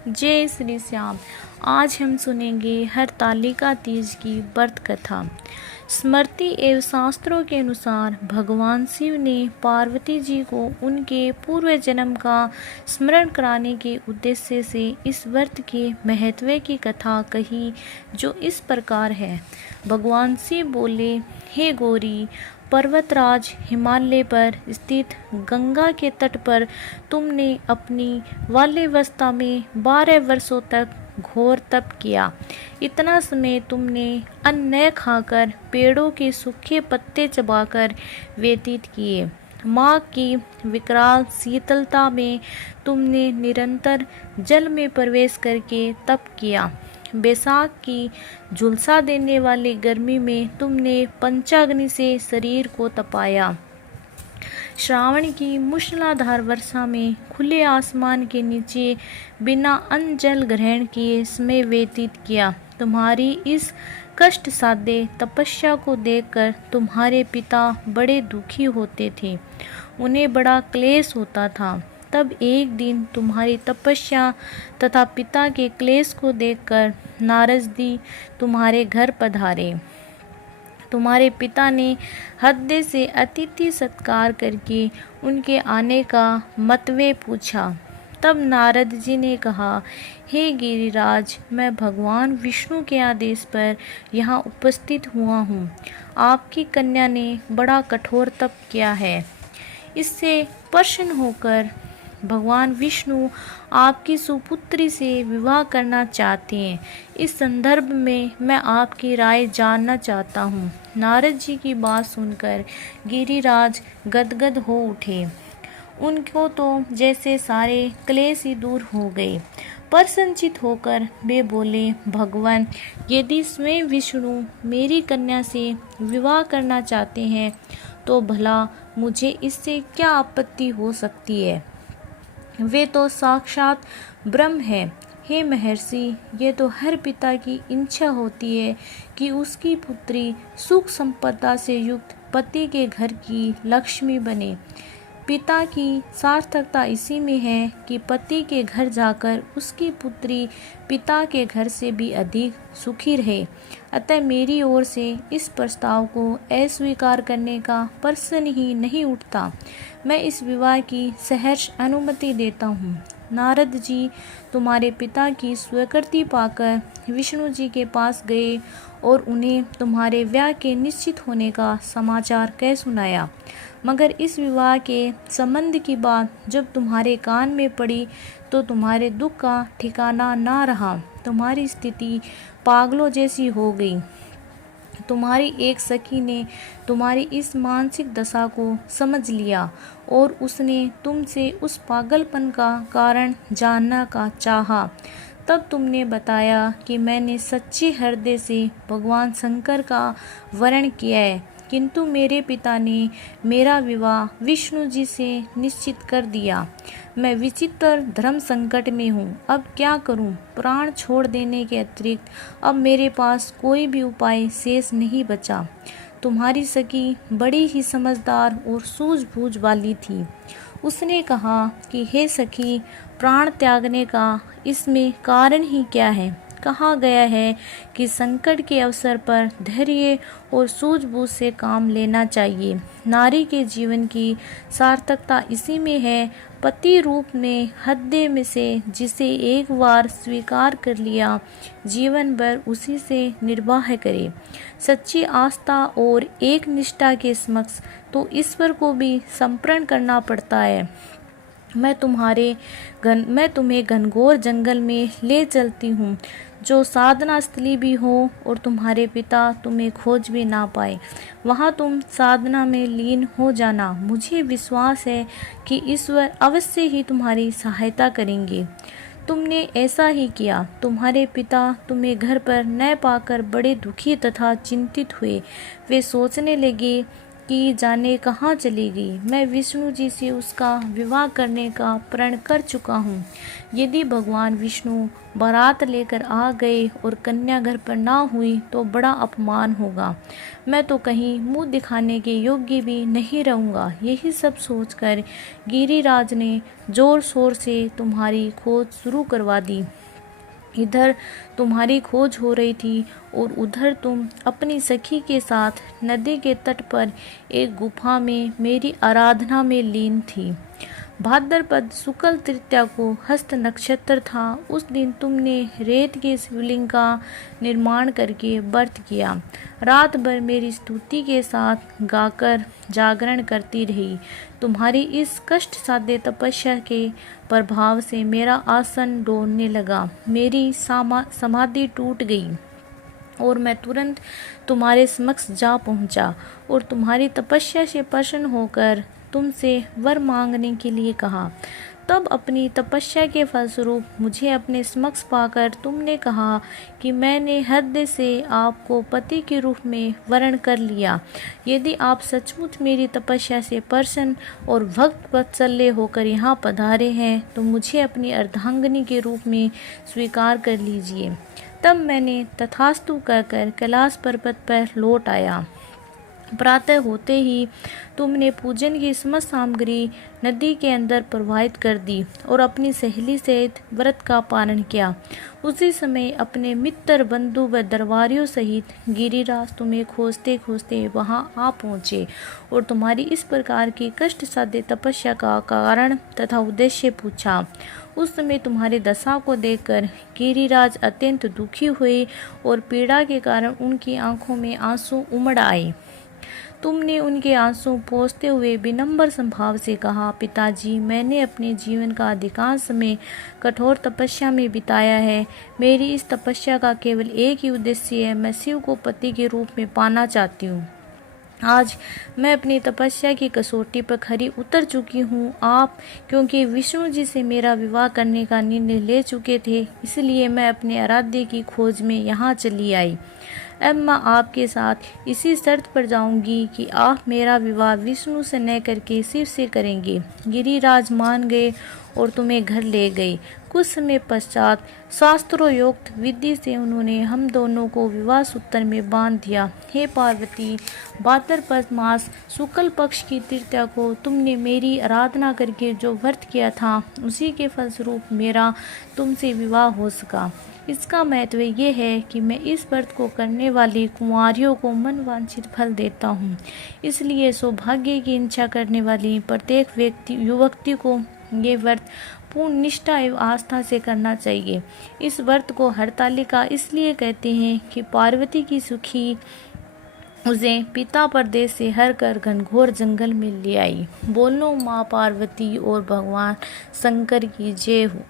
जय श्री श्याम। आज हम सुनेंगे हरतालिका तीज की व्रत कथा। स्मृति एवं शास्त्रों के अनुसार भगवान शिव ने पार्वती जी को उनके पूर्व जन्म का स्मरण कराने के उद्देश्य से इस व्रत के महत्व की कथा कही, जो इस प्रकार है। भगवान शिव बोले, हे गौरी, पर्वतराज हिमालय पर स्थित गंगा के तट पर तुमने अपनी बाल्यावस्था में 12 वर्षों तक घोर तप किया। इतना समय तुमने अन्न न खाकर पेड़ों के सूखे पत्ते चबाकर व्यतीत किए। माँ की विकराल शीतलता में तुमने निरंतर जल में प्रवेश करके तप किया। बैसाख की झुलसा देने वाली गर्मी में तुमने पंचाग्नि से शरीर को तपाया। श्रावण की मूसलाधार वर्षा में खुले आसमान के नीचे बिना अन्न जल ग्रहण किए समय व्यतीत किया। तुम्हारी इस कष्ट साध्य तपस्या को देखकर तुम्हारे पिता बड़े दुखी होते थे, उन्हें बड़ा क्लेश होता था। तब एक दिन तुम्हारी तपस्या तथा पिता के क्लेश को देखकर नारद जी तुम्हारे घर पधारे। तुम्हारे पिता ने हद से अतिथि सत्कार करके उनके आने का मतवे पूछा। तब नारद जी ने कहा, हे गिरिराज, मैं भगवान विष्णु के आदेश पर यहाँ उपस्थित हुआ हूँ। आपकी कन्या ने बड़ा कठोर तप किया है। इससे प्रसन्न होकर भगवान विष्णु आपकी सुपुत्री से विवाह करना चाहते हैं। इस संदर्भ में मैं आपकी राय जानना चाहता हूँ। नारद जी की बात सुनकर गिरिराज गदगद हो उठे। उनको तो जैसे सारे क्लेश ही दूर हो गए। प्रसन्नचित होकर वे बोले, भगवान, यदि स्वयं विष्णु मेरी कन्या से विवाह करना चाहते हैं तो भला मुझे इससे क्या आपत्ति हो सकती है। वे तो साक्षात ब्रह्म है। हे महर्षि, ये तो हर पिता की इच्छा होती है कि उसकी पुत्री सुख संपदा से युक्त पति के घर की लक्ष्मी बने। पिता की सार्थकता इसी में है कि पति के घर जाकर उसकी पुत्री पिता के घर से भी अधिक सुखी रहे। अतः मेरी ओर से इस प्रस्ताव को अस्वीकार करने का प्रश्न ही नहीं उठता। मैं इस विवाह की सहर्ष अनुमति देता हूँ। नारद जी तुम्हारे पिता की स्वीकृति पाकर विष्णु जी के पास गए और उन्हें तुम्हारे विवाह के निश्चित होने का समाचार कह सुनाया। मगर इस विवाह के संबंध की बात जब तुम्हारे कान में पड़ी तो तुम्हारे दुख का ठिकाना ना रहा। तुम्हारी स्थिति पागलों जैसी हो गई। तुम्हारी एक सखी ने तुम्हारी इस मानसिक दशा को समझ लिया और उसने तुमसे उस पागलपन का कारण जानना का चाहा। तब तुमने बताया कि मैंने सच्चे हृदय से भगवान शंकर का वरण किया है, किंतु मेरे पिता ने मेरा विवाह विष्णु जी से निश्चित कर दिया। मैं विचित्र धर्म संकट में हूँ, अब क्या करूँ। प्राण छोड़ देने के अतिरिक्त अब मेरे पास कोई भी उपाय शेष नहीं बचा। तुम्हारी सखी बड़ी ही समझदार और सूझबूझ वाली थी। उसने कहा कि हे सखी, प्राण त्यागने का इसमें कारण ही क्या है। कहा गया है कि संकट के अवसर पर धैर्य और सूझबूझ से काम लेना चाहिए। नारी के जीवन की सार्थकता इसी में है, पति रूप में हृदय में से जिसे एक बार स्वीकार कर लिया, जीवन भर उसी से निर्वाह करे। सच्ची आस्था और एक निष्ठा के समक्ष तो ईश्वर को भी समर्पण करना पड़ता है। मैं तुम्हें घनघोर जंगल में ले चलती हूँ, जो साधना स्थली भी हो और तुम्हारे पिता तुम्हें खोज भी ना पाए। वहाँ तुम साधना में लीन हो जाना। मुझे विश्वास है कि ईश्वर अवश्य ही तुम्हारी सहायता करेंगे। तुमने ऐसा ही किया। तुम्हारे पिता तुम्हें घर पर न पाकर बड़े दुखी तथा चिंतित हुए। वे सोचने लगे कि जाने कहाँ चली गई। मैं विष्णु जी से उसका विवाह करने का प्रण कर चुका हूँ। यदि भगवान विष्णु बारात लेकर आ गए और कन्या घर पर ना हुई तो बड़ा अपमान होगा। मैं तो कहीं मुंह दिखाने के योग्य भी नहीं रहूँगा। यही सब सोचकर गिरिराज ने जोर शोर से तुम्हारी खोज शुरू करवा दी। इधर तुम्हारी खोज हो रही थी और उधर तुम अपनी सखी के साथ नदी के तट पर एक गुफा में मेरी आराधना में लीन थी। भाद्रपद शुक्ल तृतीया को हस्त नक्षत्र था। उस दिन तुमने रेत के शिवलिंग का निर्माण करके व्रत किया। रात भर मेरी स्तुति के साथ गाकर जागरण करती रही। तुम्हारी इस कष्ट साध्य तपस्या के प्रभाव से मेरा आसन डोलने लगा। मेरी समाधि टूट गई और मैं तुरंत तुम्हारे समक्ष जा पहुंचा और तुम्हारी तपस्या से प्रसन्न होकर तुमसे वर मांगने के लिए कहा। तब अपनी तपस्या के फलस्वरूप मुझे अपने समक्ष पाकर तुमने कहा कि मैंने हृदय से आपको पति के रूप में वरण कर लिया। यदि आप सचमुच मेरी तपस्या से प्रसन्न और भक्त वत्सल्य होकर यहाँ पधारे हैं तो मुझे अपनी अर्धांगिनी के रूप में स्वीकार कर लीजिए। तब मैंने तथास्तु कहकर कैलाश पर्वत पर लौट आया। प्रातः होते ही तुमने पूजन की समस्त सामग्री नदी के अंदर प्रवाहित कर दी और अपनी सहेली सहित व्रत का पालन किया। उसी समय अपने मित्र बंधु व दरबारियों सहित गिरिराज तुम्हें खोजते खोजते वहां आ पहुँचे और तुम्हारी इस प्रकार की कष्ट साध्य तपस्या का कारण तथा उद्देश्य पूछा। उस समय तुम्हारी दशा को देखकर गिरिराज अत्यंत दुखी हुए और पीड़ा के कारण उनकी आंखों में आंसू उमड़ आए। तुमने उनके आंसू पोंछते हुए विनम्र स्वभाव से कहा, पिताजी, मैंने अपने जीवन का अधिकांश समय कठोर तपस्या में बिताया है। मेरी इस तपस्या का केवल एक ही उद्देश्य है, मैं शिव को पति के रूप में पाना चाहती हूँ। आज मैं अपनी तपस्या की कसौटी पर खरी उतर चुकी हूँ। आप क्योंकि विष्णु जी से मेरा विवाह करने का निर्णय ले चुके थे, इसलिए मैं अपने आराध्य की खोज में यहाँ चली आई। अब मैं आपके साथ इसी शर्त पर जाऊंगी कि आप मेरा विवाह विष्णु से न करके शिव से करेंगे। गिरिराज मान गए और तुम्हें घर ले गए। कुछ समय पश्चात शास्त्रोक्त विधि से उन्होंने हम दोनों को विवाह सूत्र में बांध दिया। हे पार्वती, भाद्रपद मास शुक्ल पक्ष की तृतीया को तुमने मेरी आराधना करके जो व्रत किया था, उसी के फलस्वरूप मेरा तुमसे विवाह हो सका। इसका महत्व ये है कि मैं इस व्रत को करने वाली कुंवारियों को मनवांछित फल देता हूँ। इसलिए सौभाग्य की इच्छा करने वाली प्रत्येक युवती को ये व्रत पूर्ण निष्ठा एवं आस्था से करना चाहिए। इस व्रत को हरतालिका इसलिए कहते हैं कि पार्वती की सुखी उसे पिता परदेश से हर कर घनघोर जंगल में ले आई। बोलो माँ पार्वती और भगवान शंकर की जय हो।